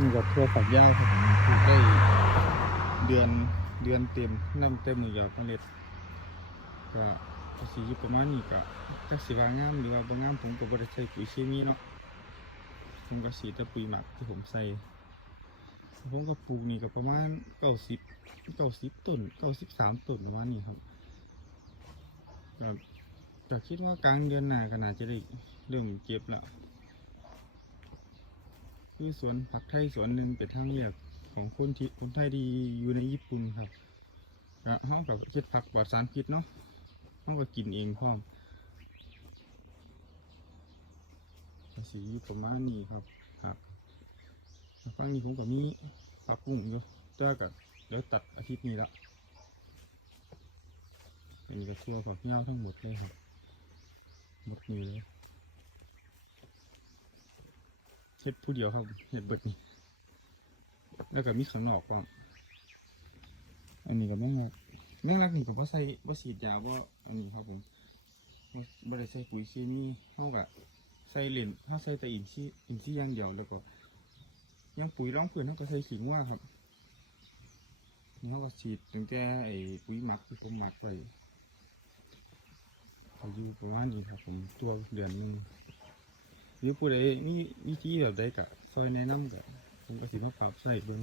นี่ก็ทั่วฝักยาวครับผมปลูกได้เดือนเดือนเต็มน้ำเต็มหนึ่งหยอดเมล็ดก็สีอยู่ประมาณนี้ก็จักสิว่างามหรือว่าบ่งงามผมก็บ่ได้ใส่ปุ๋ยเคมีเนาะผมก็สีแต่ปุ๋ยหมักที่ผมใส่ผมก็ปลูกนี่ก็ประมาณเก้าสิบเก้าสิบต้นเก้าสิบสามต้นประมาณนี้ครับก็ก็คิดว่ากลางเดือนหน้าก็น่าจะได้เริ่มเก็บแล้ว คือสวนผักไทยสวนหนึ่งเป็นทางเลือกของคนที่คนไทยที่อยู่ในญี่ปุ่นครับก็เฮากับเฮ็ดผักปลอดสารพิษเนาะเฮาก็กินเองพร้อมสีประมาณนี้ครับครับฝั่งนี้ผมก็มีปลากุ้งอยู่แต่ว่าก็เดี๋ยวตัดอาทิตย์นี้ละเป็นกระชัวฝักเงาทั้งหมดเลยครับหมดนี้เลย เฮ็ดผู้เดียวครับเฮ็ดเบิดนี่แล้วก็มีข้างนอกก็อันนี้ก็แม่งรักแม่งรักนี่ก็บ่ใส่บ่ฉีดยาบ่อันนี้ครับผมบ่ได้ใส่ปุ๋ยเคมีเฮาก็ใส่เลนเฮาใส่แต่อินทรีย์อินทรีย์อย่างเดียวแล้วก็ยังปุ๋ยรองพื้นเฮาก็ใส่ขี้งัวครับนี่เฮาก็ฉีดตั้งแต่ไอ้ปุ๋ยหมักที่ผมหมักไว้เขาอยู่ประมาณนี้ครับผมตัวเดือนหนึง หรือผู้ใดมีวิธีแบบใดกะซอยแนะนำกะผมก็สิมาปรับใส่เบิ่ง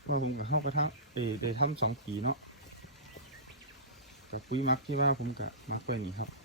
เพราะว่าผมกับเขากระทำเอได้ทำสองปีเนาะแต่ปุ๋ยมักที่ว่าผมกะมักไปนี่ครับ